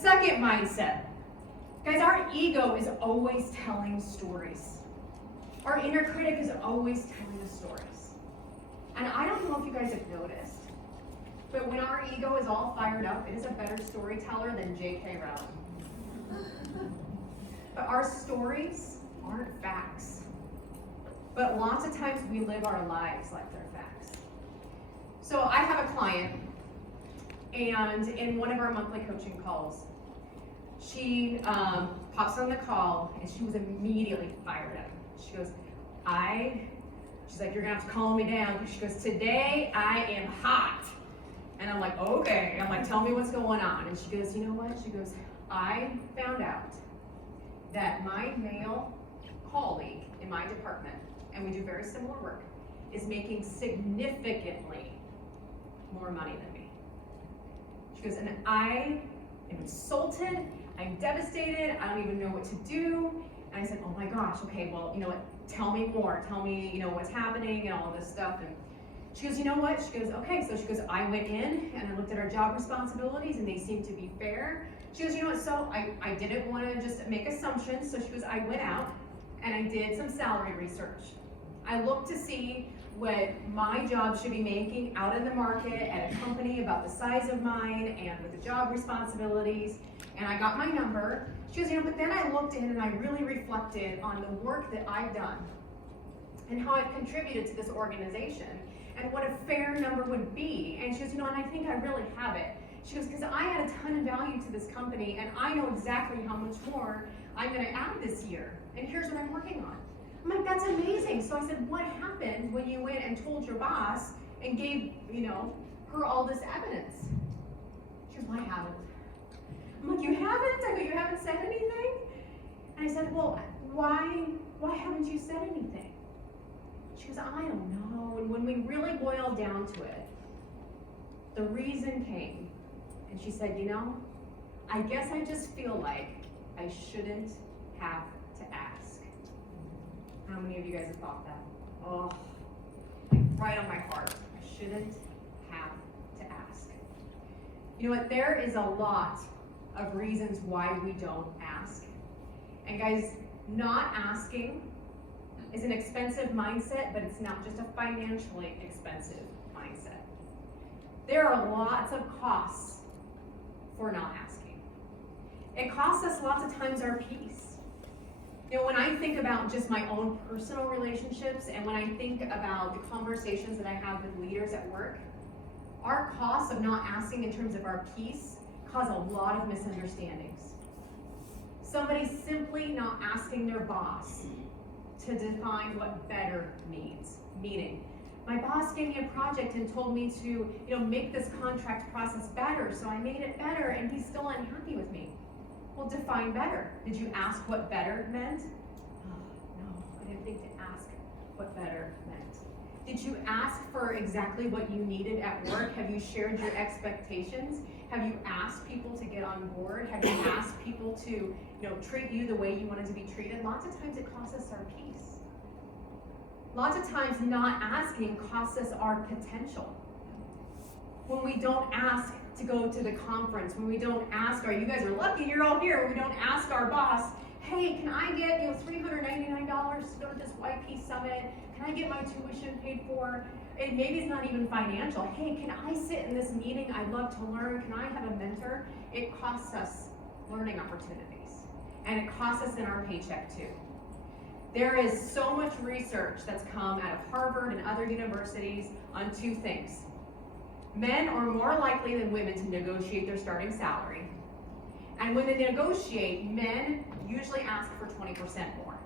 second mindset. Guys, our ego is always telling stories. Our inner critic is always telling us stories. And I don't know if you guys have noticed, but when our ego is all fired up, it is a better storyteller than J.K. Rowling. But our stories aren't facts. But lots of times we live our lives like they're facts. So I have a client, and in one of our monthly coaching calls, she pops on the call, and she was immediately fired up. She goes, she's like, you're gonna have to calm me down. She goes, today I am hot. And I'm like, okay. I'm like, tell me what's going on. And she goes, you know what? She goes, I found out that my male colleague in my department, and we do very similar work, is making significantly more money than me. She goes, and I am insulted, I'm devastated, I don't even know what to do. And I said, oh my gosh, okay, well, you know what, tell me more, tell me, you know, what's happening and all this stuff. And she goes, you know what? She goes, okay, so she goes, I went in and I looked at our job responsibilities and they seemed to be fair. She goes, you know what, so I didn't want to just make assumptions. So she goes, I went out and I did some salary research. I looked to see what my job should be making out in the market at a company about the size of mine and with the job responsibilities, and I got my number. She goes, you know, but then I looked in and I really reflected on the work that I've done and how I've contributed to this organization and what a fair number would be. And she goes, you know, and I think I really have it. She goes, because I add a ton of value to this company and I know exactly how much more I'm going to add this year. And here's what I'm working on. I'm like, that's amazing. So I said, what happened when you went and told your boss and gave, you know, her all this evidence? She goes, well, I haven't. I'm like, you haven't? I go, you haven't said anything? And I said, well, why haven't you said anything? She goes, I don't know. And when we really boiled down to it, the reason came. And she said, you know, I guess I just feel like I shouldn't have to ask. How many of you guys have thought that? Oh, right on my heart. I shouldn't have to ask. You know what? There is a lot of reasons why we don't ask. And guys, not asking is an expensive mindset, but it's not just a financially expensive mindset. There are lots of costs for not asking. It costs us lots of times our peace. You know, when I think about just my own personal relationships and when I think about the conversations that I have with leaders at work, our costs of not asking in terms of our peace cause a lot of misunderstandings. Somebody simply not asking their boss to define what better means. Meaning, my boss gave me a project and told me to, you know, make this contract process better, so I made it better and he's still unhappy with me. Well, define better. Did you ask what better meant? Oh, no, I didn't think to ask what better meant. Did you ask for exactly what you needed at work? Have you shared your expectations? Have you asked people to get on board? Have you asked people to, you know, treat you the way you wanted to be treated? Lots of times it costs us our peace. Lots of times not asking costs us our potential. When we don't ask to go to the conference, when we don't ask, you guys are lucky you're all here, when we don't ask our boss, hey, can I get, you know, $399 to go to this YP summit? Can I get my tuition paid for? And maybe it's not even financial. Hey, can I sit in this meeting? I'd love to learn. Can I have a mentor? It costs us learning opportunities. And it costs us in our paycheck too. There is so much research that's come out of Harvard and other universities on two things. Men are more likely than women to negotiate their starting salary. And when they negotiate, men usually ask for 20% more.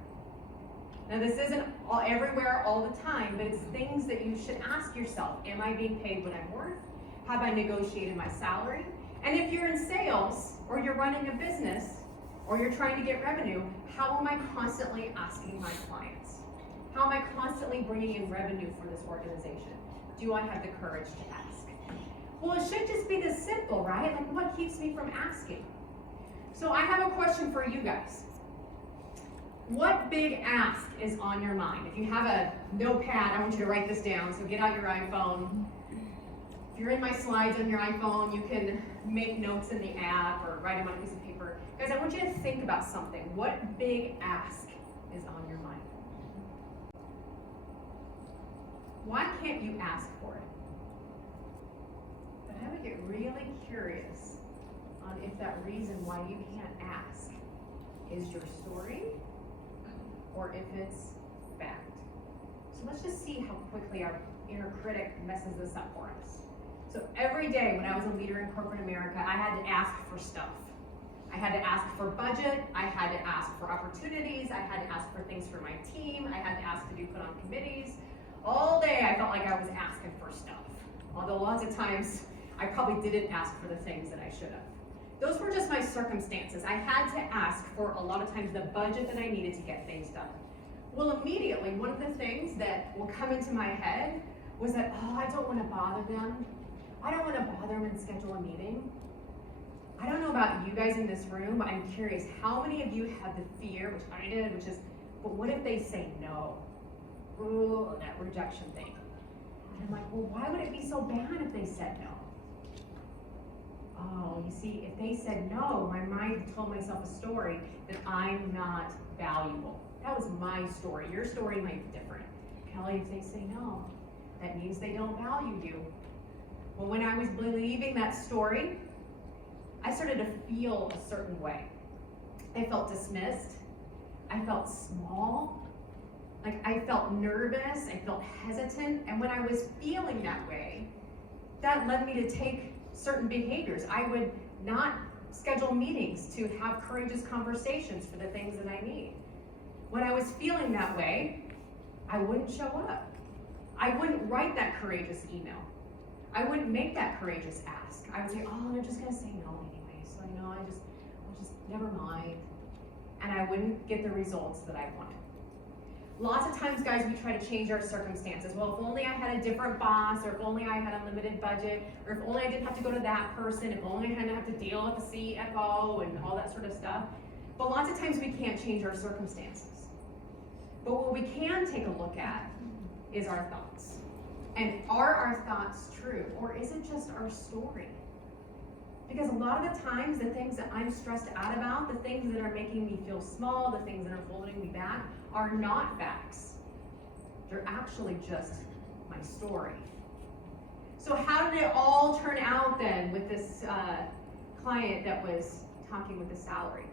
Now this isn't everywhere all the time, but it's things that you should ask yourself. Am I being paid what I'm worth? Have I negotiated my salary? And if you're in sales, or you're running a business, or you're trying to get revenue, how am I constantly asking my clients? How am I constantly bringing in revenue for this organization? Do I have the courage to ask? Well, it should just be this simple, right? Like, what keeps me from asking? So I have a question for you guys. What big ask is on your mind? If you have a notepad, I want you to write this down. So get out your iPhone. If you're in my slides on your iPhone, you can make notes in the app or write them on a piece of paper. Guys, I want you to think about something. What big ask is on your mind? Why can't you ask for it? But I would get really curious on if that reason why you can't ask is your story or if it's fact. So let's just see how quickly our inner critic messes this up for us. So every day when I was a leader in corporate America, I had to ask for stuff. I had to ask for budget, I had to ask for opportunities, I had to ask for things for my team, I had to ask to be put on committees. All day I felt like I was asking for stuff. Although lots of times I probably didn't ask for the things that I should have. Those were just my circumstances. I had to ask for a lot of times the budget that I needed to get things done. Well, immediately, one of the things that will come into my head was that, oh, I don't want to bother them. I don't want to bother them and schedule a meeting. I don't know about you guys in this room, but I'm curious, how many of you have the fear, which I did, which is, but what if they say no? Ooh, that rejection thing. And I'm like, well, why would it be so bad if they said no? Oh, you see, if they said no, my mind told myself a story that I'm not valuable. That was my story. Your story might be different. Kelli, if they say no, that means they don't value you. Well, when I was believing that story, I started to feel a certain way. I felt dismissed. I felt small. Like I felt nervous. I felt hesitant. And when I was feeling that way, that led me to take certain behaviors. I would not schedule meetings to have courageous conversations for the things that I need. When I was feeling that way, I wouldn't show up. I wouldn't write that courageous email. I wouldn't make that courageous ask. I would say, oh, they're just gonna say no anyway, so I'll just never mind. And I wouldn't get the results that I wanted. Lots of times, guys, we try to change our circumstances. Well, if only I had a different boss, or if only I had unlimited budget, or if only I didn't have to go to that person, if only I hadn't have to deal with the CFO and all that sort of stuff. But lots of times we can't change our circumstances. But what we can take a look at is our thoughts. And are our thoughts true, or is it just our story? Because a lot of the times, the things that I'm stressed out about, the things that are making me feel small, the things that are holding me back, are not facts. They're actually just my story. So how did it all turn out then with this client that was talking with the salary?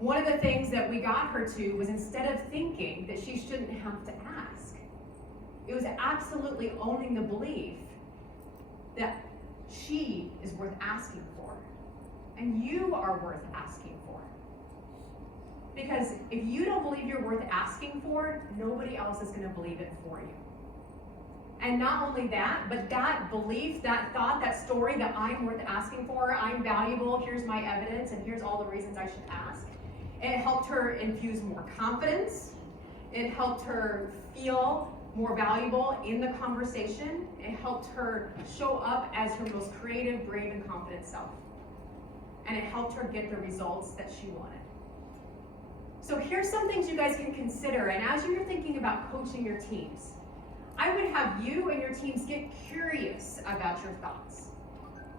One of the things that we got her to was, instead of thinking that she shouldn't have to ask, it was absolutely owning the belief that she is worth asking for, and you are worth asking for. Because if you don't believe you're worth asking for, nobody else is going to believe it for you. And not only that, but that belief, that thought, that story that I'm worth asking for, I'm valuable, here's my evidence, and here's all the reasons I should ask, it helped her infuse more confidence. It helped her feel more valuable in the conversation. It helped her show up as her most creative, brave, and confident self. And it helped her get the results that she wanted. So here's some things you guys can consider. And as you're thinking about coaching your teams, I would have you and your teams get curious about your thoughts.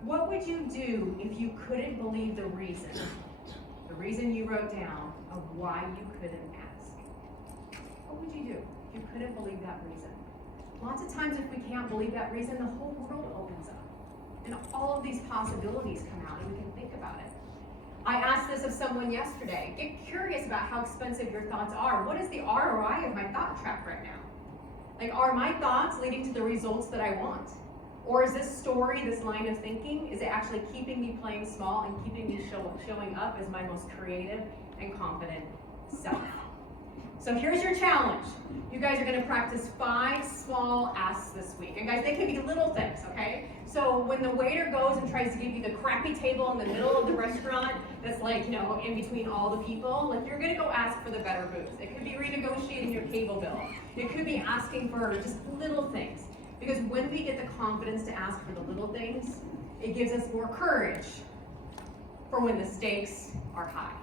What would you do if you couldn't believe the reason you wrote down of why you couldn't ask? What would you do if you couldn't believe that reason? Lots of times, if we can't believe that reason, the whole world opens up. And all of these possibilities come out, and we can think about it. I asked this of someone yesterday. Get curious about how expensive your thoughts are. What is the ROI of my thought track right now? Like, are my thoughts leading to the results that I want? Or is this story, this line of thinking, is it actually keeping me playing small and keeping me showing up as my most creative and confident self? So here's your challenge. You guys are going to practice 5 small asks this week. And guys, they can be little things, okay? So when the waiter goes and tries to give you the crappy table in the middle of the restaurant that's like, in between all the people, like, you're going to go ask for the better booze. It could be renegotiating your cable bill. It could be asking for just little things. Because when we get the confidence to ask for the little things, it gives us more courage for when the stakes are high.